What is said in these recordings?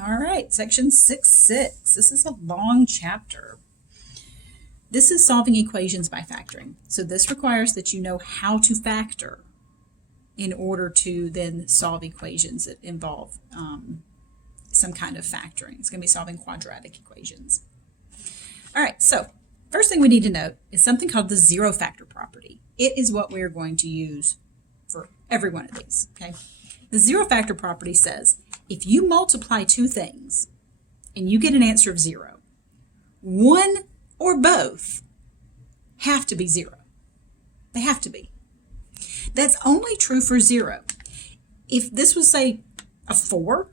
All right, section 6.6. This is a long chapter. This is solving equations by factoring. So this requires that you know how to factor in order to then solve equations that involve some kind of factoring. It's going to be solving quadratic equations. All right, so first thing we need to note is something called the zero factor property. It is what we are going to use for every one of these, okay? The zero factor property says if you multiply two things and you get an answer of 0, one or both have to be 0. They have to be. That's only true for 0. If this was, say, a 4,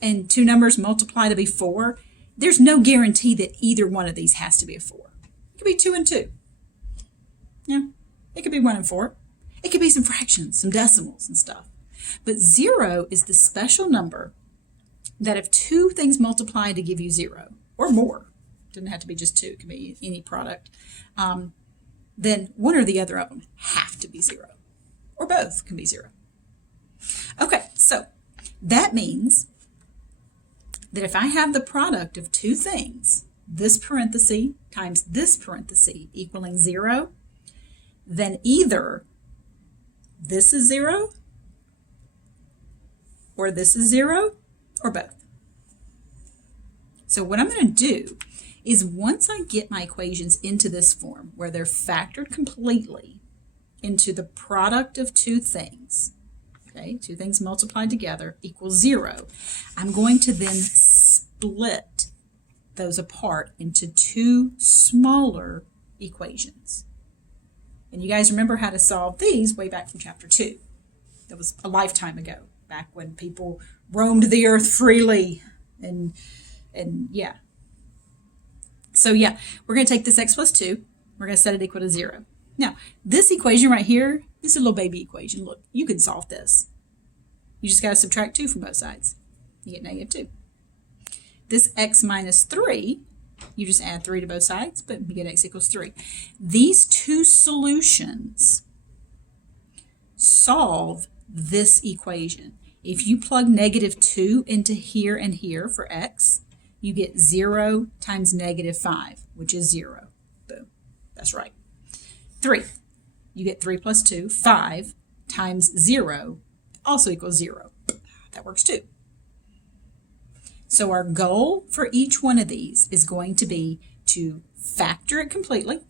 and two numbers multiply to be 4, there's no guarantee that either one of these has to be a 4. It could be 2 and 2. Yeah, it could be 1 and 4. It could be some fractions, some decimals and stuff. But 0 is the special number that if two things multiply to give you 0, or more, it doesn't have to be just 2, it can be any product, then one or the other of them have to be 0, or both can be 0. Okay, so that means that if I have the product of two things, this parenthesis times this parenthesis equaling 0, then either this is 0, or this is 0, or both. So what I'm going to do is once I get my equations into this form where they're factored completely into the product of two things, okay, two things multiplied together equals 0, I'm going to then split those apart into two smaller equations. And you guys remember how to solve these way back from chapter 2. That was a lifetime ago, back when people roamed the earth freely and yeah. So yeah, we're going to take this x plus 2. We're going to set it equal to 0. Now, this equation right here, this is a little baby equation. Look, you can solve this. You just got to subtract 2 from both sides. You get negative 2. This x minus 3, you just add 3 to both sides, but you get x equals 3. These two solutions solve this equation. If you plug negative 2 into here and here for x, you get 0 times negative 5, which is 0. Boom. That's right. 3. You get 3 plus 2. 5 times 0 also equals 0. That works too. So our goal for each one of these is going to be to factor it completely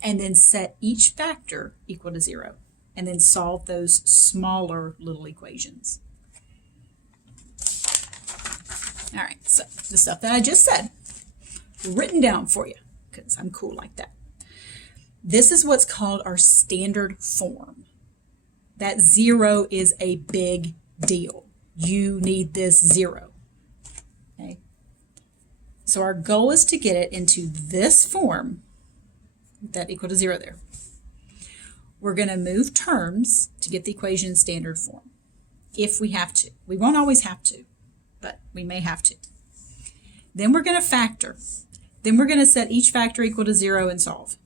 and then set each factor equal to 0 and then solve those smaller little equations. All right, so the stuff that I just said, written down for you, because I'm cool like that. This is what's called our standard form. That 0 is a big deal. You need this 0. Okay? So our goal is to get it into this form, that equal to 0 there. We're going to move terms to get the equation in standard form, if we have to. We won't always have to, but we may have to. Then we're going to factor. Then we're going to set each factor equal to 0 and solve.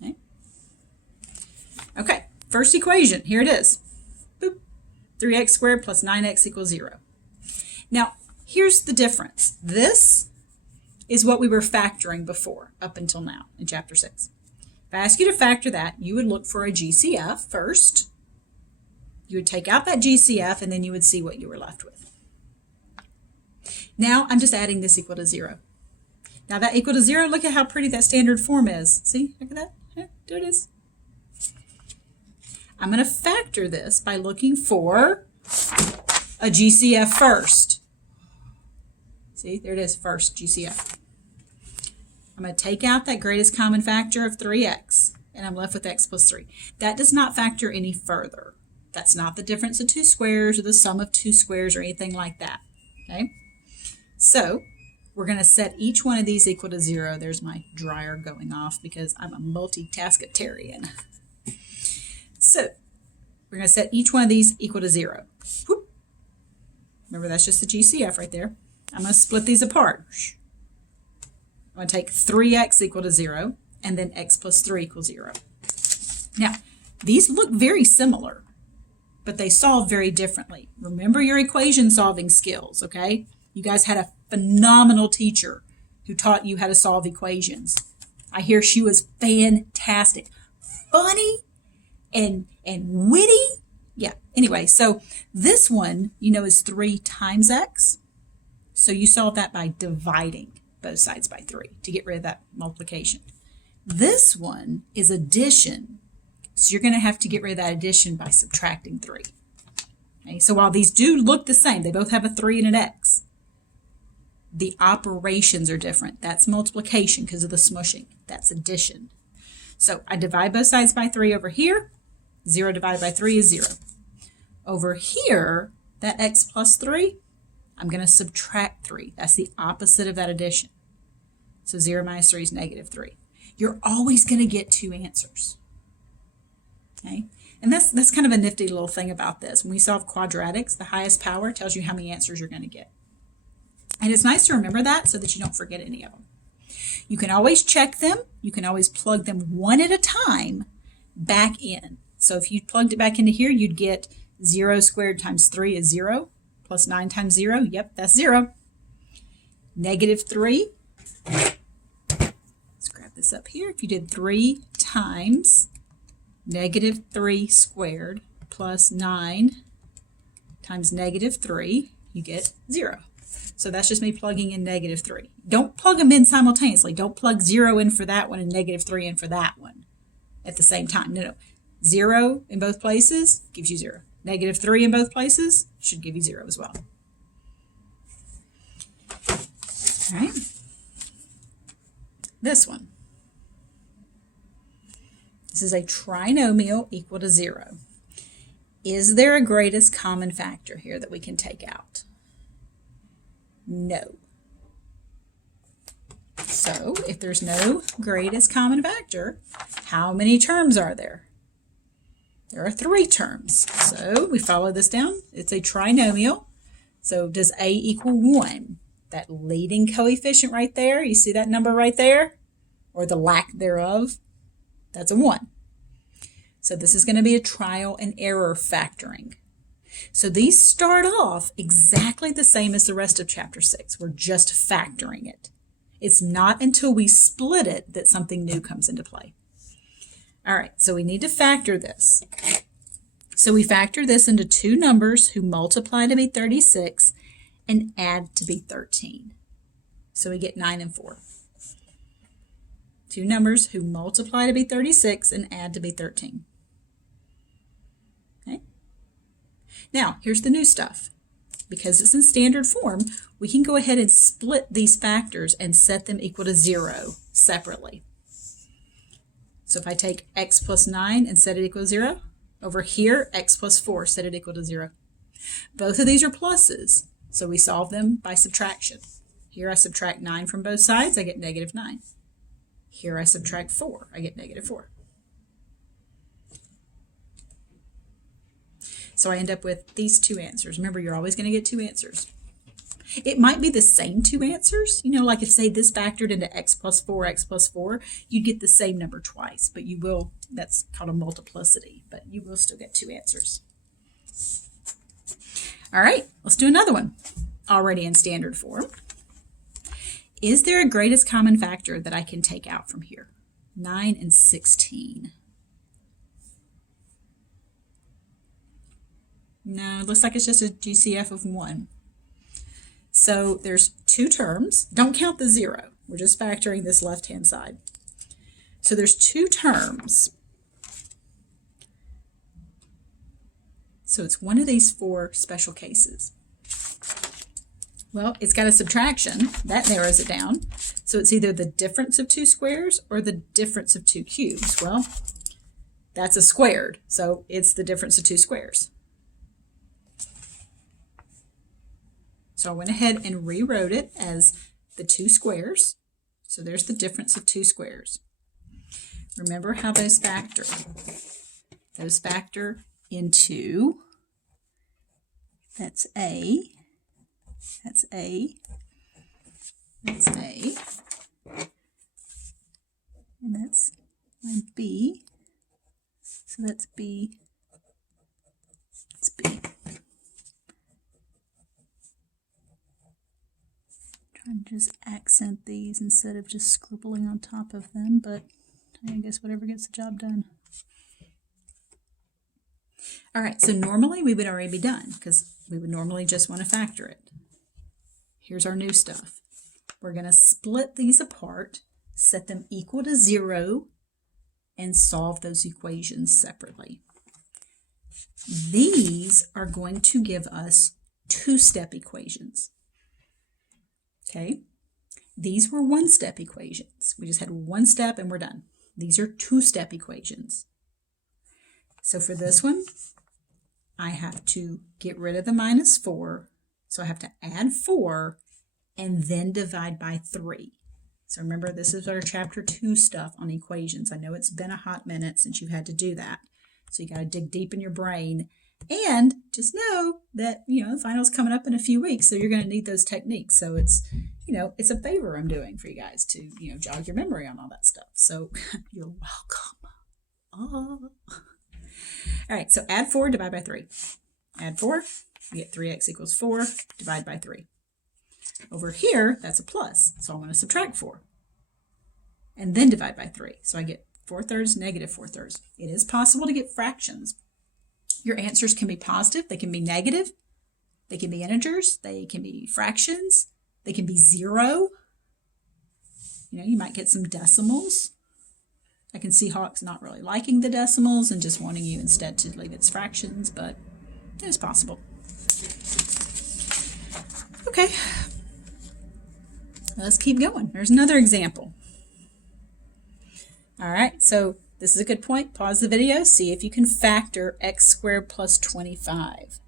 Okay, okay, first equation, here it is. Boop. 3x squared plus 9x equals 0. Now, here's the difference. This is what we were factoring before, up until now, in chapter 6. If I ask you to factor that, you would look for a GCF first. You would take out that GCF, and then you would see what you were left with. Now, I'm just adding this equal to 0. Now, that equal to 0, look at how pretty that standard form is. See? Look at that. Yeah, there it is. I'm going to factor this by looking for a GCF first. See? There it is, first GCF. I'm going to take out that greatest common factor of 3x, and I'm left with x plus 3. That does not factor any further. That's not the difference of two squares or the sum of two squares or anything like that. Okay? So we're going to set each one of these equal to 0. There's my dryer going off because I'm a multitaskatarian. So we're going to set each one of these equal to 0. Whoop. Remember, that's just the GCF right there. I'm going to split these apart. I'm going to take 3x equal to 0, and then x plus 3 equals 0. Now, these look very similar. but they solve very differently. Remember your equation solving skills, okay? You guys had a phenomenal teacher who taught you how to solve equations. I hear she was fantastic. Funny and witty. Yeah, anyway, so this one, you know, is 3 times x. So you solve that by dividing both sides by 3 to get rid of that multiplication. This one is addition. So you're going to have to get rid of that addition by subtracting 3. Okay, so while these do look the same, they both have a 3 and an x, the operations are different. That's multiplication because of the smushing. That's addition. So I divide both sides by 3 over here. 0 divided by 3 is 0. Over here, that x plus 3, I'm going to subtract 3. That's the opposite of that addition. So 0 minus 3 is negative 3. You're always going to get 2 answers. Okay? And that's kind of a nifty little thing about this. When we solve quadratics, the highest power tells you how many answers you're going to get. And it's nice to remember that so that you don't forget any of them. You can always check them. You can always plug them one at a time back in. So if you plugged it back into here, you'd get 0 squared times 3 is 0, plus 9 times 0, yep, that's 0. Negative 3, let's grab this up here. If you did 3 times negative 3 squared plus 9 times negative 3, you get 0. So that's just me plugging in negative 3. Don't plug them in simultaneously. Don't plug 0 in for that one and negative 3 in for that one at the same time. No. 0 in both places gives you 0. Negative 3 in both places should give you 0 as well. All right. This one. This is a trinomial equal to 0. Is there a greatest common factor here that we can take out? No. So if there's no greatest common factor, how many terms are there? There are 3 terms. So we follow this down. It's a trinomial. So does a equal 1? That leading coefficient right there, you see that number right there? Or the lack thereof? That's a 1. So this is going to be a trial and error factoring. So these start off exactly the same as the rest of Chapter 6. We're just factoring it. It's not until we split it that something new comes into play. All right, so we need to factor this. So we factor this into 2 numbers who multiply to be 36 and add to be 13. So we get 9 and 4. 2 numbers who multiply to be 36 and add to be 13. Okay. Now, here's the new stuff. Because it's in standard form, we can go ahead and split these factors and set them equal to 0 separately. So if I take x plus 9 and set it equal to 0, over here, x plus 4, set it equal to 0. Both of these are pluses, so we solve them by subtraction. Here I subtract 9 from both sides, I get negative 9. Here I subtract 4, I get negative 4. So I end up with these 2 answers. Remember, you're always going to get 2 answers. It might be the same 2 answers. You know, like if, say, this factored into x plus 4, you'd get the same number twice. But you will, that's called a multiplicity, but you will still get 2 answers. All right, let's do another one. Already in standard form. Is there a greatest common factor that I can take out from here? 9 and 16. No, it looks like it's just a GCF of 1. So there's 2 terms. Don't count the 0. We're just factoring this left-hand side. So there's 2 terms. So it's one of these 4 special cases. Well, it's got a subtraction. That narrows it down. So it's either the difference of 2 squares or the difference of 2 cubes. Well, that's a squared. So it's the difference of 2 squares. So I went ahead and rewrote it as the 2 squares. So there's the difference of 2 squares. Remember how those factor. Those factor into, that's A, that's A, that's A, and that's B. So that's B, trying to just accent these instead of just scribbling on top of them, but I guess whatever gets the job done. All right, so normally we would already be done because we would normally just want to factor it. Here's our new stuff. We're going to split these apart, set them equal to 0, and solve those equations separately. These are going to give us two-step equations. Okay, these were one-step equations. We just had one step and we're done. These are two-step equations. So for this one, I have to get rid of the minus 4. So I have to add 4 and then divide by 3. So remember, this is our chapter 2 stuff on equations. I know it's been a hot minute since you've had to do that. So you got to dig deep in your brain. And just know that, the final's coming up in a few weeks, so you're going to need those techniques. So it's, it's a favor I'm doing for you guys to, jog your memory on all that stuff. So you're welcome. Oh. All right, so add 4, divide by 3. Add 4, you get 3x equals 4, divide by 3. Over here, that's a plus, so I'm going to subtract 4. And then divide by 3. So I get 4/3, negative 4/3. It is possible to get fractions. Your answers can be positive, they can be negative, they can be integers, they can be fractions, they can be 0. You might get some decimals. I can see Hawk's not really liking the decimals and just wanting you instead to leave its fractions, but it is possible. Okay, let's keep going. There's another example. All right, so this is a good point. Pause the video, see if you can factor x squared plus 25.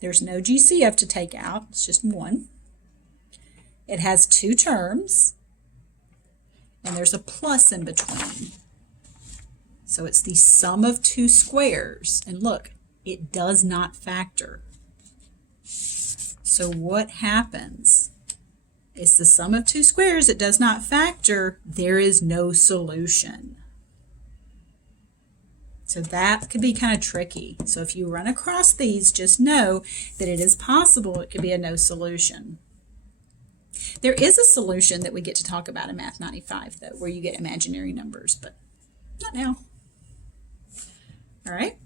There's no GCF to take out, it's just 1. It has 2 terms, and there's a plus in between. So it's the sum of 2 squares. And look, it does not factor. So what happens? It's the sum of 2 squares. It does not factor. There is no solution. So that could be kind of tricky. So if you run across these, just know that it is possible it could be a no solution. There is a solution that we get to talk about in Math 95, though, where you get imaginary numbers, but not now. All right.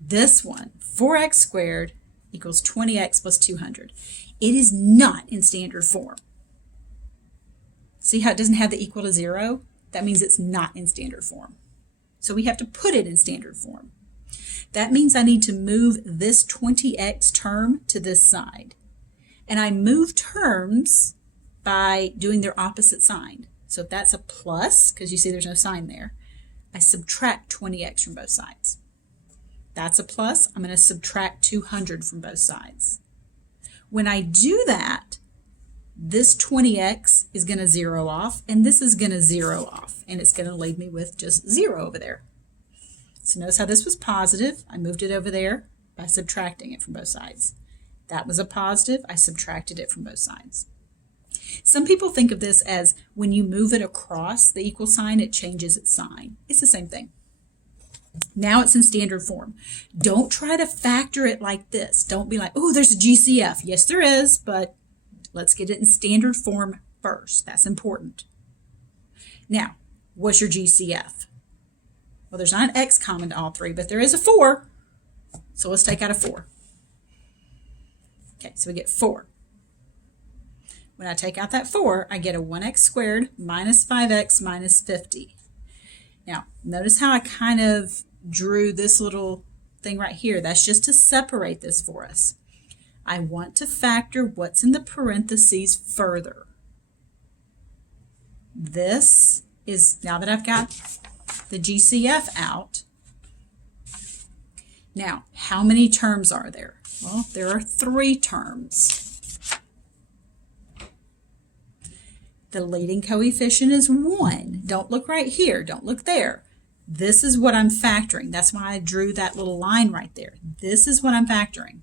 This one, 4x squared equals 20x plus 200. It is not in standard form. See how it doesn't have the equal to 0? That means it's not in standard form. So we have to put it in standard form. That means I need to move this 20x term to this side. And I move terms by doing their opposite sign. So if that's a plus, because you see there's no sign there, I subtract 20x from both sides. That's a plus, I'm going to subtract 200 from both sides. When I do that, this 20x is going to 0 off, and this is going to 0 off, and it's going to leave me with just 0 over there. So notice how this was positive. I moved it over there by subtracting it from both sides. That was a positive. I subtracted it from both sides. Some people think of this as when you move it across the equal sign, it changes its sign. It's the same thing. Now it's in standard form. Don't try to factor it like this. Don't be like, oh, there's a GCF. Yes, there is, but let's get it in standard form first. That's important. Now, what's your GCF? Well, there's not an X common to all three, but there is a 4. So let's take out a 4. Okay, so we get 4. When I take out that 4, I get a 1x squared minus 5x minus 50. Now, notice how I kind of drew this little thing right here. That's just to separate this for us. I want to factor what's in the parentheses further. This is, now that I've got the GCF out, now, how many terms are there? Well, there are 3 terms. The leading coefficient is 1. Don't look right here. Don't look there. This is what I'm factoring. That's why I drew that little line right there. This is what I'm factoring.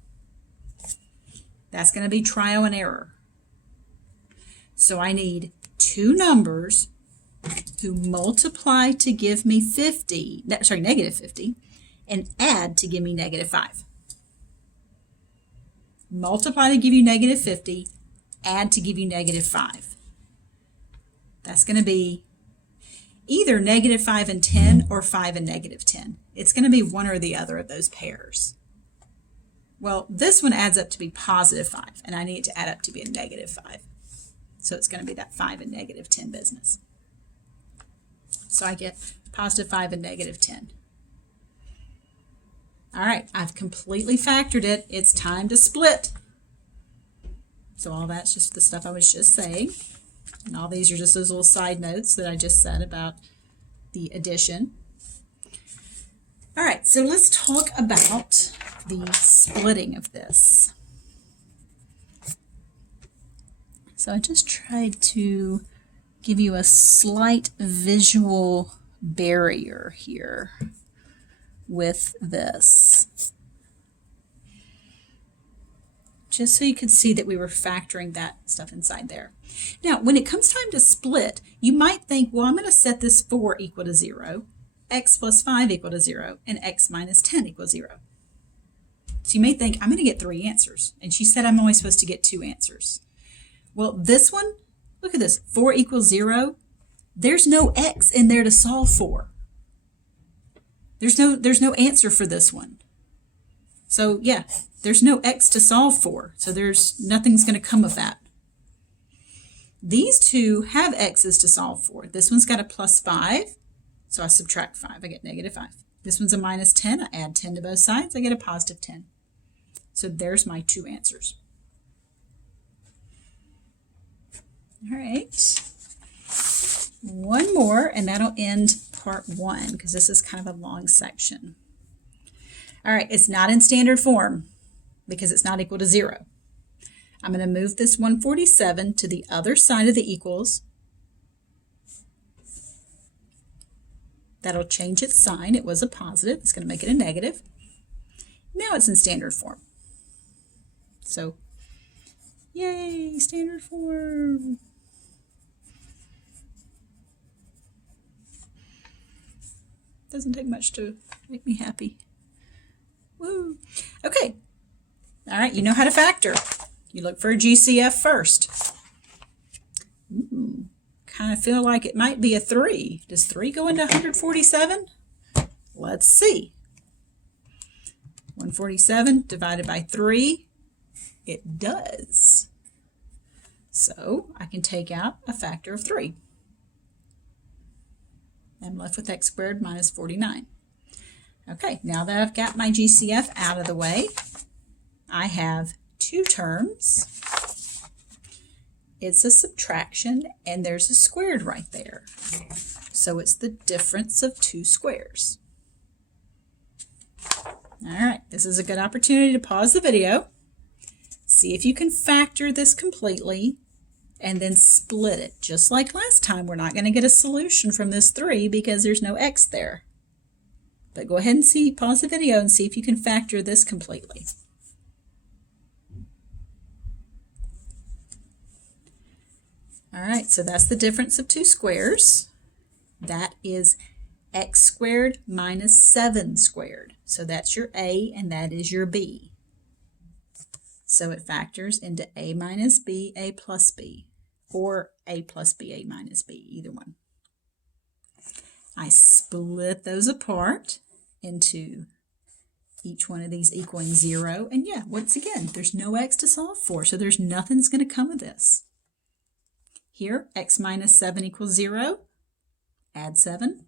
That's going to be trial and error. So I need 2 numbers who multiply to give me negative 50, and add to give me negative 5. multiply to give you negative 50, add to give you negative 5. That's going to be either negative 5 and 10 or 5 and negative 10. It's going to be one or the other of those pairs. Well, this one adds up to be positive 5, and I need it to add up to be a negative 5. So it's going to be that 5 and negative 10 business. So I get positive 5 and negative 10. All right, I've completely factored it. It's time to split. So all that's just the stuff I was just saying. And all these are just those little side notes that I just said about the addition. All right, so let's talk about the splitting of this. So I just tried to give you a slight visual barrier here with this, just so you could see that we were factoring that stuff inside there. Now, when it comes time to split, you might think, well, I'm going to set this 4 equal to 0, x plus 5 equal to 0, and x minus 10 equals 0. So you may think, I'm going to get 3 answers. And she said I'm only supposed to get 2 answers. Well, this one, look at this, 4 equals 0. There's no x in there to solve for. There's no answer for this one. So yeah, there's no x to solve for. So nothing's going to come of that. These two have x's to solve for. This one's got a plus 5, so I subtract 5. I get negative 5. This one's a minus 10. I add 10 to both sides. I get a positive 10. So there's my 2 answers. All right. One more, and that'll end part 1, because this is kind of a long section. All right, it's not in standard form because it's not equal to 0. I'm going to move this 147 to the other side of the equals. That'll change its sign. It was a positive. It's going to make it a negative. Now it's in standard form. So, yay, standard form. Doesn't take much to make me happy. Woo. Okay. All right, you know how to factor. You look for a GCF first. Kind of feel like it might be a 3. Does 3 go into 147? Let's see. 147 divided by 3. It does. So I can take out a factor of 3. I'm left with x squared minus 49. Okay, now that I've got my GCF out of the way, I have 2 terms. It's a subtraction, and there's a squared right there. So it's the difference of 2 squares. All right, this is a good opportunity to pause the video, see if you can factor this completely, and then split it. Just like last time, we're not going to get a solution from this 3 because there's no x there. But go ahead and pause the video and see if you can factor this completely. All right, so that's the difference of 2 squares. That is x squared minus 7 squared. So that's your a and that is your b. So it factors into a minus b, a plus b, or a plus b, a minus b, either one. I split those apart into each one of these equaling 0. And yeah, once again, there's no x to solve for, so there's nothing's going to come of this. Here, x minus 7 equals 0. Add 7.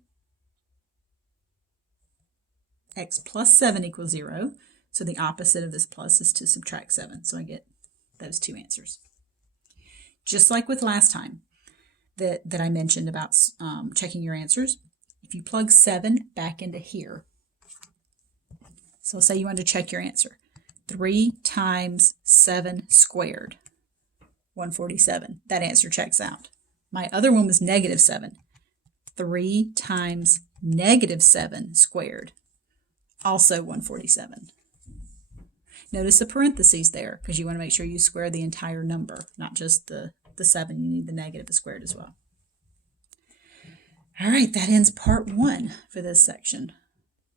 X plus 7 equals 0. So the opposite of this plus is to subtract 7. So I get those 2 answers. Just like with last time that I mentioned about checking your answers, if you plug 7 back into here. So let's say you want to check your answer. 3 times 7 squared. 147. That answer checks out. My other one was negative 7. 3 times negative 7 squared. Also 147. Notice the parentheses there because you want to make sure you square the entire number, not just the 7. You need the negative squared as well. All right, that ends part 1 for this section.